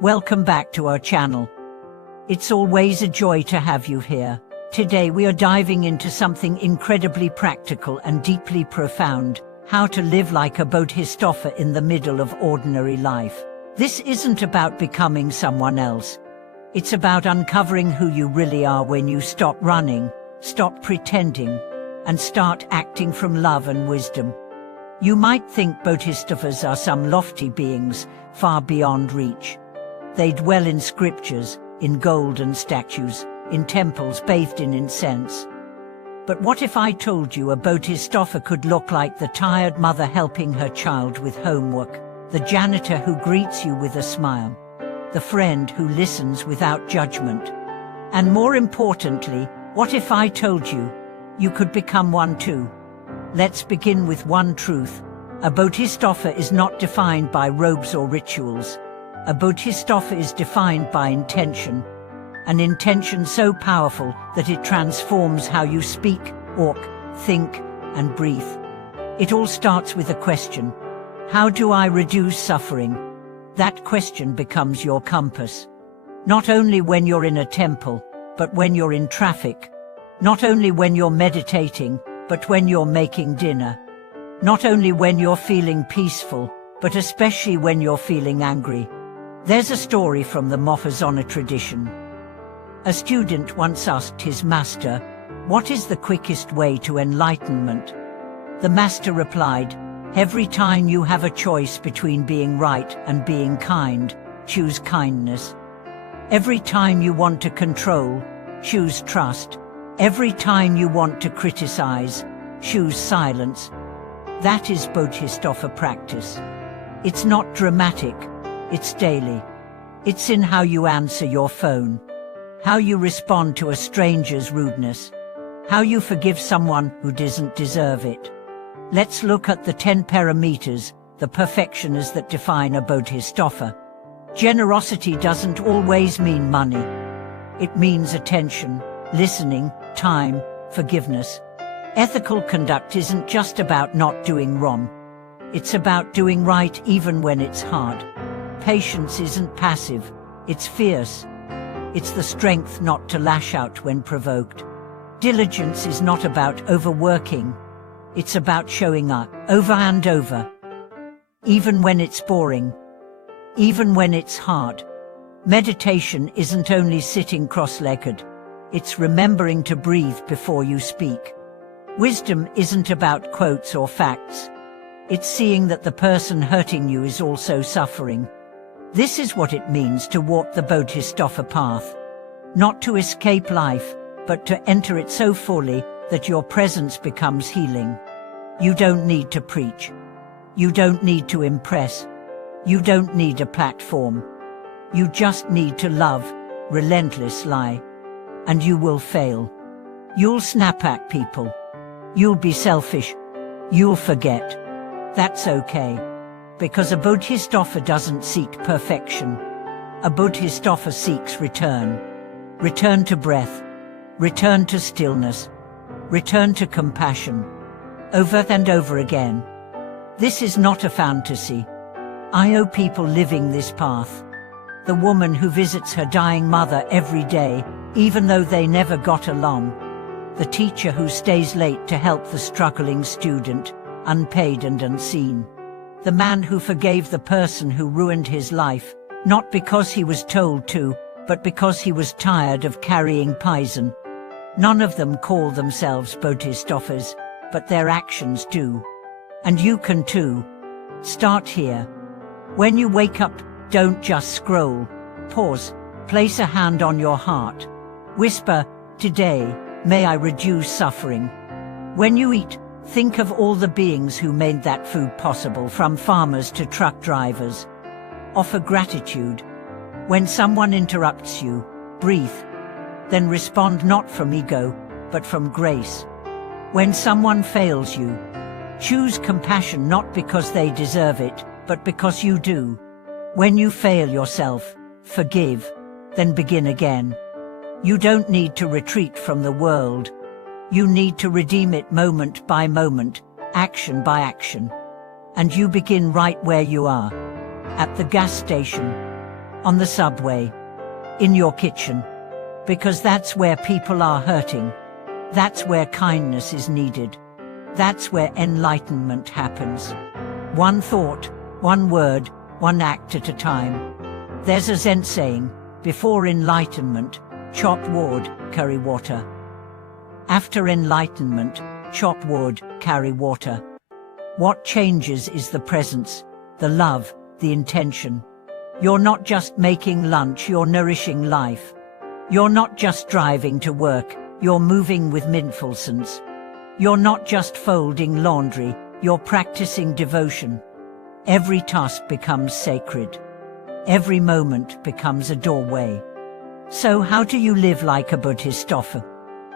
Welcome back to our channel. It's always a joy to have you here. Today we are diving into something incredibly practical and deeply profound: how to live like a Bodhisattva in the middle of ordinary life. This isn't about becoming someone else. It's about uncovering who you really are when you stop running, stop pretending, and start acting from love and wisdom. You might think Bodhisattvas are some lofty beings, far beyond reach. They dwell in scriptures, in golden statues, in temples bathed in incense. But what if I told you a Bodhisattva could look like the tired mother helping her child with homework, the janitor who greets you with a smile, the friend who listens without judgment? And more importantly, what if I told you you could become one too? Let's begin with one truth. A Bodhisattva is not defined by robes or rituals. A Bodhisattva is defined by intention. An intention so powerful that it transforms how you speak, walk, think, and breathe. It all starts with a question. How do I reduce suffering? That question becomes your compass. Not only when you're in a temple, but when you're in traffic. Not only when you're meditating, but when you're making dinner. Not only when you're feeling peaceful, but especially when you're feeling angry. There's a story from the Bodhisattva tradition. A student once asked his master, "What is the quickest way to enlightenment?" The master replied, "Every time you have a choice between being right and being kind, choose kindness. Every time you want to control, choose trust. Every time you want to criticize, choose silence." That is Bodhisattva practice. It's not dramatic, it's daily. It's in how you answer your phone, how you respond to a stranger's rudeness, how you forgive someone who doesn't deserve it. Let's look at the 10 parameters, the perfections that define a Bodhisattva. Generosity doesn't always mean money. It means attention, listening, time, forgiveness. Ethical conduct isn't just about not doing wrong. It's about doing right even when it's hard. Patience isn't passive, it's fierce. It's the strength not to lash out when provoked. Diligence is not about overworking. It's about showing up, over and over. Even when it's boring. Even when it's hard. Meditation isn't only sitting cross-legged. It's remembering to breathe before you speak. Wisdom isn't about quotes or facts. It's seeing that the person hurting you is also suffering. This is what it means to walk the Bodhisattva path. Not to escape life, but to enter it so fully that your presence becomes healing. You don't need to preach. You don't need to impress. You don't need a platform. You just need to love, relentlessly. And you will fail. You'll snap at people. You'll be selfish. You'll forget. That's okay. Because a Bodhisattva doesn't seek perfection. A Bodhisattva seeks return. Return to breath. Return to stillness. Return to compassion. Over and over again. This is not a fantasy. I know people living this path. The woman who visits her dying mother every day, even though they never got along. The teacher who stays late to help the struggling student, unpaid and unseen. The man who forgave the person who ruined his life, not because he was told to, but because he was tired of carrying poison. None of them call themselves Bodhisattvas, but their actions do. And you can too. Start here. When you wake up, don't just scroll. Pause. Place a hand on your heart. Whisper, "Today, may I reduce suffering." When you eat, think of all the beings who made that food possible, from farmers to truck drivers. Offer gratitude. When someone interrupts you, breathe. Then respond not from ego, but from grace. When someone fails you, choose compassion not because they deserve it, but because you do. When you fail yourself, forgive, then begin again. You don't need to retreat from the world. You need to redeem it moment by moment, action by action. And you begin right where you are. At the gas station, on the subway, in your kitchen. Because that's where people are hurting. That's where kindness is needed. That's where enlightenment happens. One thought, one word, one act at a time. There's a Zen saying, before enlightenment, chop wood, carry water. After enlightenment, chop wood, carry water. What changes is the presence, the love, the intention. You're not just making lunch, you're nourishing life. You're not just driving to work, you're moving with mindfulness. You're not just folding laundry, you're practicing devotion. Every task becomes sacred. Every moment becomes a doorway. So how do you live like a Bodhisattva?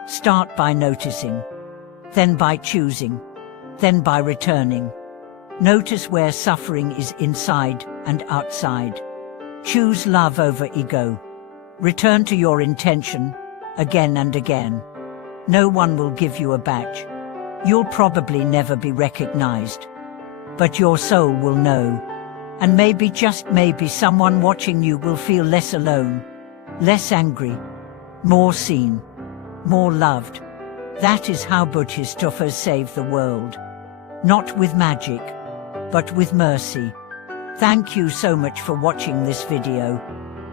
Start by noticing, then by choosing, then by returning. Notice where suffering is inside and outside. Choose love over ego. Return to your intention, again and again. No one will give you a badge. You'll probably never be recognized. But your soul will know. And maybe, just maybe, someone watching you will feel less alone, less angry, more seen, more loved. That is how Bodhisattvas save the world. Not with magic, but with mercy. Thank you so much for watching this video.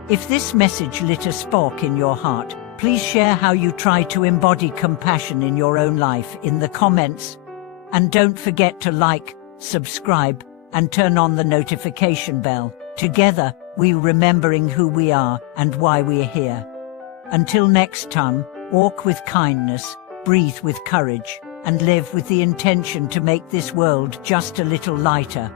If this message lit a spark in your heart, please share how you try to embody compassion in your own life in the comments. And don't forget to like, subscribe, and turn on the notification bell. Together, we're remembering who we are and why we're here. Until next time, walk with kindness, breathe with courage, and live with the intention to make this world just a little lighter.